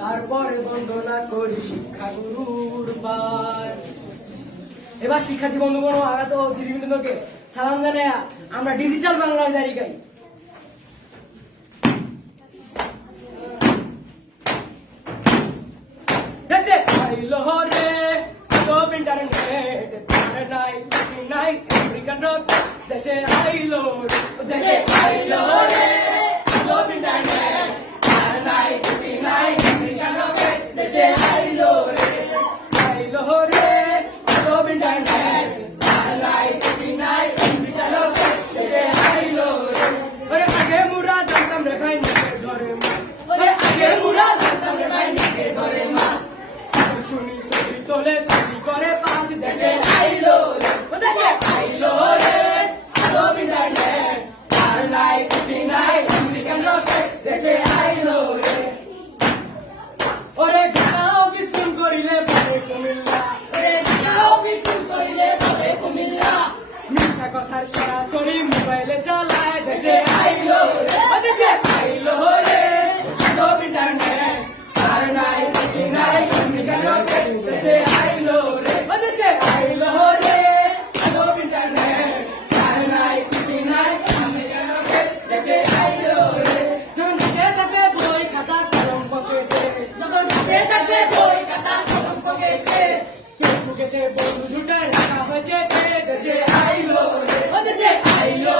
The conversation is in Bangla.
তারপরে বন্দনা করি শিক্ষাগুরুর পায়। এবার শিক্ষার্থী বন্ধুগণ আগত দিদিবৃন্দকে সালাম জানাই আমরা ডিজিটাল বাংলার জারি গাই। দেশে আইলো রে আদব ইন্টারনেট নাই নাই আমেরিকান রক। দেশে আইলো দেশে আইলো রে আদব ইন্টারনেট নাই নাই আমেরিকান রক। দেশে আইলো রে আদব ইন্টারনেট নাই নাই আমেরিকান রক। দেশে আইলো রে ওরে আগে মুরা জানতাম রে ভাই নাকে ধরে মাছ। ওরে আগে মুরা জানতাম রে ভাই নাকে ধরে মাছ। শুনি ছবি তোলে ছবি করে পাশ। দেশে আইলো রে দেশে আইলো রে আদব ইন্টারনেট নাই নাই আমেরিকান রক। দেশে আইলো রে ওরে ঢাকাও বিস্কুল করিলে বলে কুমিল্লা। ওরে ঢাকাও বিস্কুল করিলে বলে কুমিল্লা। মিথ্যা কথার ছড়াছড়ি মোবাইলে চালায়। দেশে আইলো রে দেশে আইলো রে আদব ইন্টারনেট নাই নাই আমেরিকান রক। দেশে আইলো রে দেশে আইলো রে আদব ইন্টারনেট নাই নাই আমেরিকান রক। দেশে আইলো রে দুনিয়াতে থাকে বই খাতা কলম পকেটে। যখন হাতে থাকে বই খাতা কলম পকেটে। ফেসবুকেতে বন্ধু জুটে রাখা হয়েছে। দেশে আইলো রে দেশে আইলো